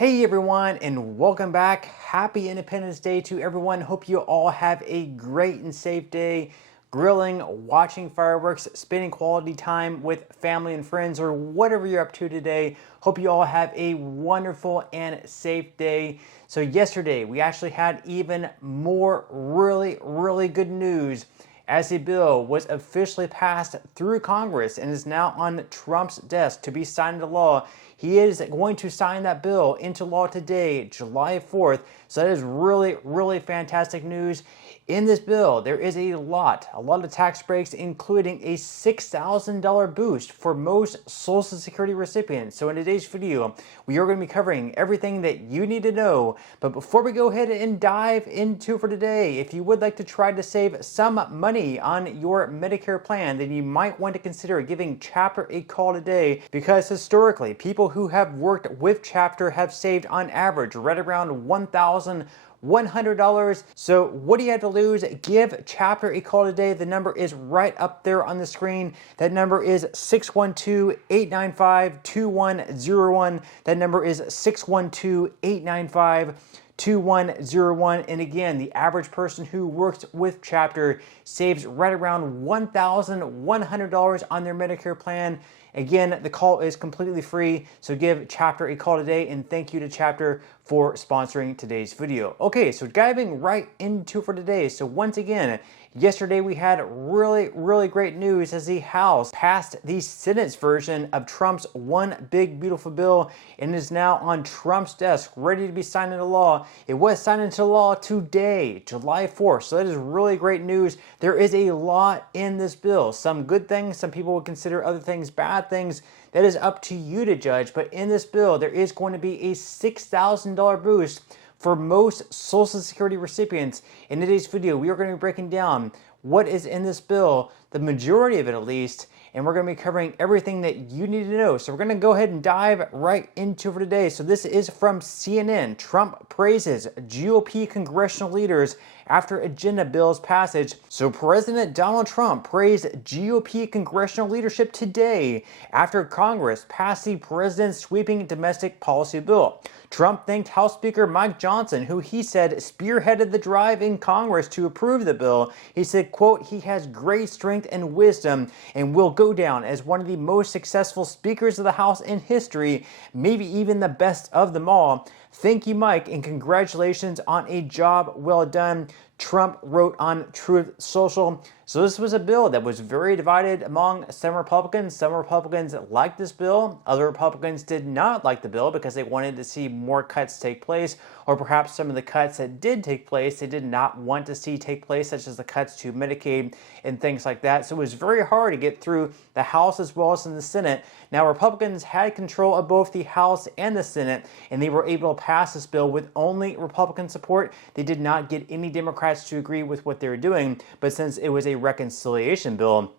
Hey everyone, and welcome back. Happy Independence Day to everyone. Hope you all have a great and safe day grilling, watching fireworks, spending quality time with family and friends, or whatever you're up to today. Hope you all have a wonderful and safe day. So yesterday we actually had even more really good news as a bill was officially passed through Congress and is now on Trump's desk to be signed into law. He is going to sign that bill into law today, July 4th. So that is really fantastic news. In this bill, there is a lot of tax breaks, including a $6,000 boost for most Social Security recipients. So in today's video, we are going to be covering everything that you need to know. But before we go ahead and dive into for today, if you would like to try to save some money on your Medicare plan, then you might want to consider giving Chapter a call today, because historically, people who have worked with Chapter have saved on average right around $1,100. So what do you have to lose? Give Chapter a call today. The number is right up there on the screen. That number is 612-895-2101. That number is 612-895-2101. And again, the average person who works with Chapter saves right around $1,100 on their Medicare plan. Again, the call is completely free, so give Chapter a call today, and thank you to Chapter for sponsoring today's video. Okay, so diving right into for today. So once again, yesterday we had really great news as the House passed the Senate's version of Trump's one big beautiful bill and is now on Trump's desk, ready to be signed into law. It was signed into law today, July 4th, so that is really great news. There is a lot in this bill. Some good things, some people would consider other things bad things. That is up to you to judge, but in this bill, there is going to be a $6,000 boost for most Social Security recipients. In today's video, we are going to be breaking down what is in this bill, the majority of it at least, and we're going to be covering everything that you need to know. So we're going to go ahead and dive right into for today. So this is from CNN. Trump praises GOP congressional leaders after agenda bill's passage. So President Donald Trump praised GOP congressional leadership today after Congress passed the president's sweeping domestic policy bill. Trump thanked House Speaker Mike Johnson, who he said spearheaded the drive in Congress to approve the bill. He said, quote, "He has great strength and wisdom and will go down as one of the most successful speakers of the House in history, maybe even the best of them all. Thank you, Mike, and congratulations on a job well done," Trump wrote on Truth Social. So this was a bill that was very divided among some Republicans. Some Republicans liked this bill. Other Republicans did not like the bill because they wanted to see more cuts take place, or perhaps some of the cuts that did take place they did not want to see take place, such as the cuts to Medicaid and things like that. So it was very hard to get through the House as well as in the Senate. Now, Republicans had control of both the House and the Senate, and they were able to pass this bill with only Republican support. They did not get any Democrats to agree with what they were doing, but since it was a reconciliation bill,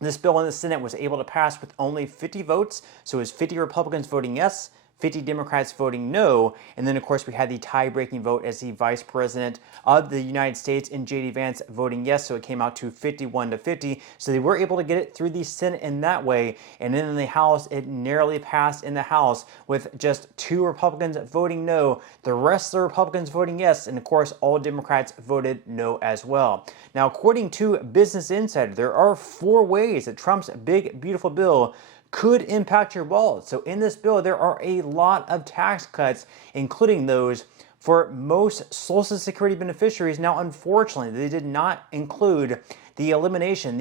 this bill in the Senate was able to pass with only 50 votes. So it was 50 Republicans voting yes, 50 Democrats voting no, and then of course we had the tie-breaking vote as the Vice President of the United States in J.D. Vance voting yes, so it came out to 51-50. So they were able to get it through the Senate in that way, and then in the House it narrowly passed in the House with just 2 Republicans voting no, the rest of the Republicans voting yes, and of course all Democrats voted no as well. Now, according to Business Insider, there are 4 ways that Trump's big beautiful bill could impact your wallet. So in this bill, there are a lot of tax cuts, including those for most Social Security beneficiaries. Now, unfortunately, they did not include the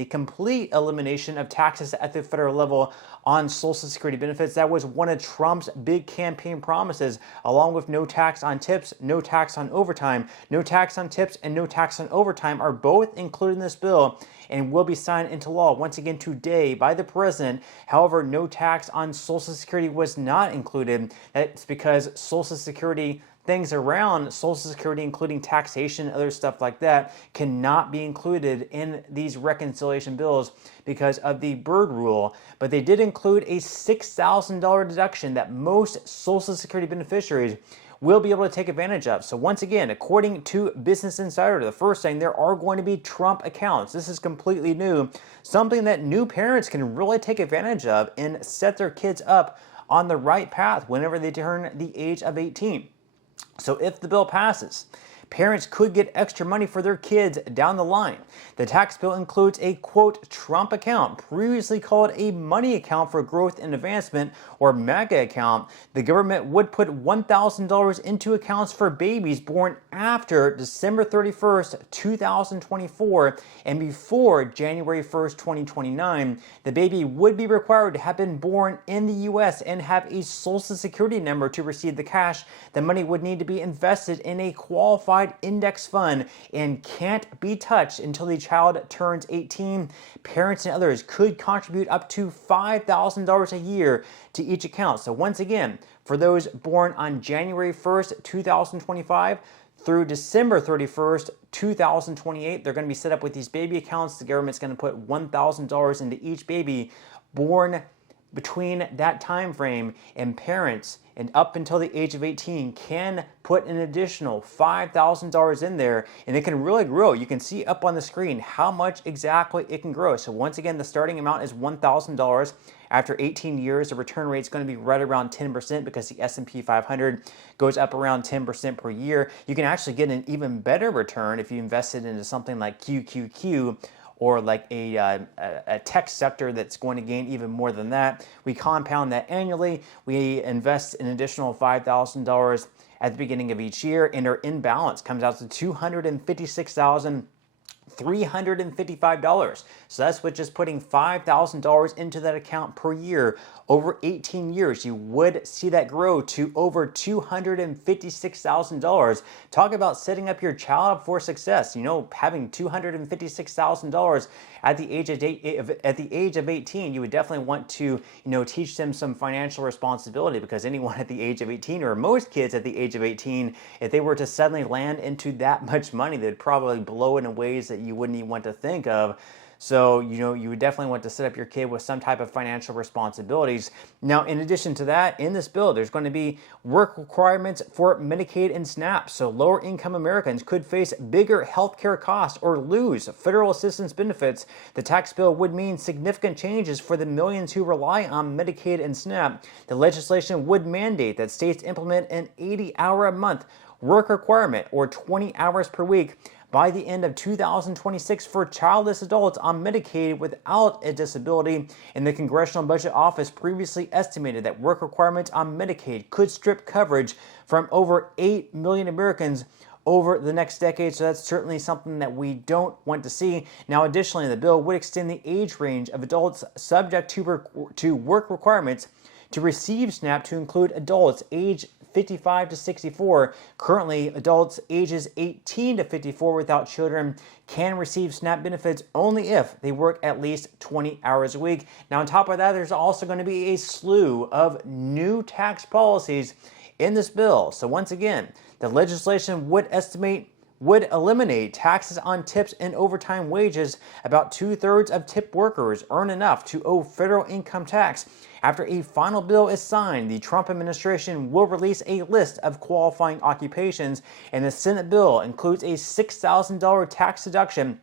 complete elimination of taxes at the federal level on Social Security benefits. That was one of Trump's big campaign promises, along with no tax on tips, no tax on overtime. No tax on tips and no tax on overtime are both included in this bill and will be signed into law once again today by the president. However, no tax on Social Security was not included. That's because Social Security, things around Social Security, including taxation, other stuff like that, cannot be included in these reconciliation bills because of the Byrd rule. But they did include a $6,000 deduction that most Social Security beneficiaries will be able to take advantage of. So once again, according to Business Insider, the first thing, there are going to be Trump accounts. This is completely new, something that new parents can really take advantage of and set their kids up on the right path whenever they turn the age of 18. So if the bill passes, parents could get extra money for their kids down the line. The tax bill includes a, quote, Trump account, previously called a money account for growth and advancement, or MAGA account. The government would put $1,000 into accounts for babies born after December 31st, 2024 and before January 1st, 2029. The baby would be required to have been born in the U.S. and have a Social Security number to receive the cash. The money would need to be invested in a qualified index fund and can't be touched until the child turns 18. Parents and others could contribute up to $5,000 a year to each account. So once again, for those born on January 1st, 2025 through December 31st, 2028, they're going to be set up with these baby accounts. The government's going to put $1,000 into each baby born between that time frame, and parents and up until the age of 18 can put an additional $5,000 in there, and it can really grow. You can see up on the screen how much exactly it can grow. So once again, the starting amount is $1,000. After 18 years, the return rate is going to be right around 10% because the S&P 500 goes up around 10% per year. You can actually get an even better return if you invested into something like QQQ, or like a tech sector that's going to gain even more than that. We compound that annually. We invest an additional $5,000 at the beginning of each year, and our in balance comes out to $256,355. So that's with just putting $5,000 into that account per year. Over 18 years, you would see that grow to over $256,000. Talk about setting up your child up for success. You know, having $256,000 at the age of 18, you would definitely want to, teach them some financial responsibility, because anyone at the age of 18, or most kids at the age of 18, if they were to suddenly land into that much money, they'd probably blow it in ways that you wouldn't even want to think of. So, you would definitely want to set up your kid with some type of financial responsibilities. Now, in addition to that, in this bill, there's going to be work requirements for Medicaid and SNAP. So lower income Americans could face bigger healthcare costs or lose federal assistance benefits. The tax bill would mean significant changes for the millions who rely on Medicaid and SNAP. The legislation would mandate that states implement an 80-hour-a-month work requirement, or 20 hours per week, by the end of 2026 for childless adults on Medicaid without a disability. And the Congressional Budget Office previously estimated that work requirements on Medicaid could strip coverage from over 8 million Americans over the next decade. So that's certainly something that we don't want to see. Now, additionally, the bill would extend the age range of adults subject to work requirements to receive SNAP to include adults age 55 to 64. Currently, adults ages 18 to 54 without children can receive SNAP benefits only if they work at least 20 hours a week. Now, on top of that, there's also going to be a slew of new tax policies in this bill. So once again, the legislation would eliminate taxes on tips and overtime wages. About 2/3 of tip workers earn enough to owe federal income tax. After a final bill is signed, the Trump administration will release a list of qualifying occupations, and the Senate bill includes a $6,000 tax deduction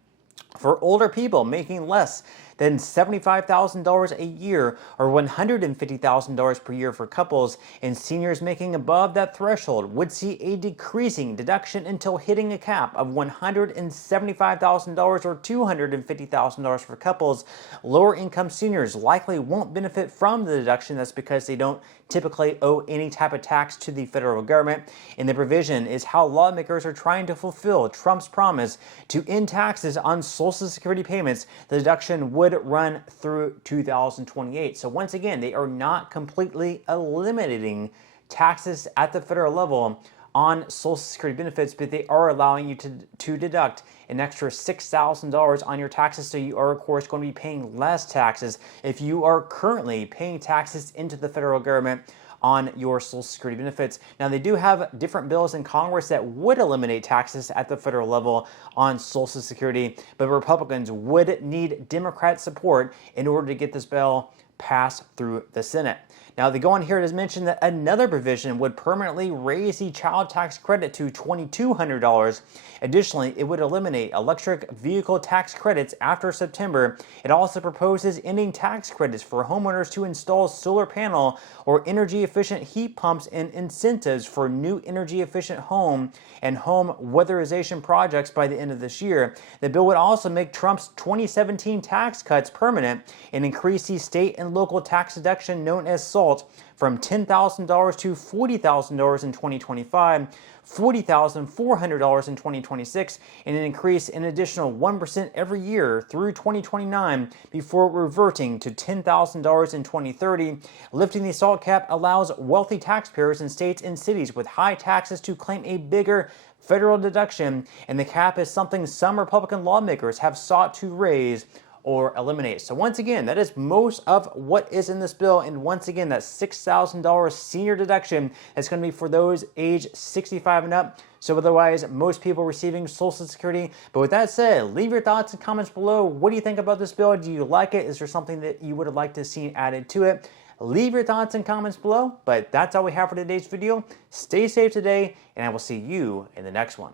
for older people making less than $75,000 a year, or $150,000 per year for couples, and seniors making above that threshold would see a decreasing deduction until hitting a cap of $175,000 or $250,000 for couples. Lower income seniors likely won't benefit from the deduction. That's because they don't typically owe any type of tax to the federal government. And the provision is how lawmakers are trying to fulfill Trump's promise to end taxes on Social Security payments. The deduction would run through 2028. So once again, they are not completely eliminating taxes at the federal level on Social Security benefits, but they are allowing you to deduct an extra $6,000 on your taxes. So you are, of course, going to be paying less taxes if you are currently paying taxes into the federal government on your Social Security benefits. Now, they do have different bills in Congress that would eliminate taxes at the federal level on Social Security, but Republicans would need Democrat support in order to get this bill passed through the Senate. Now, they go on here to mention that another provision would permanently raise the child tax credit to $2,200. Additionally, it would eliminate electric vehicle tax credits after September. It also proposes ending tax credits for homeowners to install solar panel or energy-efficient heat pumps and incentives for new energy-efficient home and home weatherization projects by the end of this year. The bill would also make Trump's 2017 tax cuts permanent and increase the state and local tax deduction known as SALT from $10,000 to $40,000 in 2025, $40,400 in 2026, and an increase in an additional 1% every year through 2029 before reverting to $10,000 in 2030. Lifting the SALT cap allows wealthy taxpayers in states and cities with high taxes to claim a bigger federal deduction, and the cap is something some Republican lawmakers have sought to raise or eliminate. So once again, that is most of what is in this bill, and once again, that $6,000 senior deduction is going to be for those age 65 and up. So otherwise, most people receiving Social Security. But with that said, leave your thoughts and comments below. What do you think about this bill? Do you like it? Is there something that you would like to see added to it? Leave your thoughts and comments below. But that's all we have for today's video. Stay safe today, and I will see you in the next one.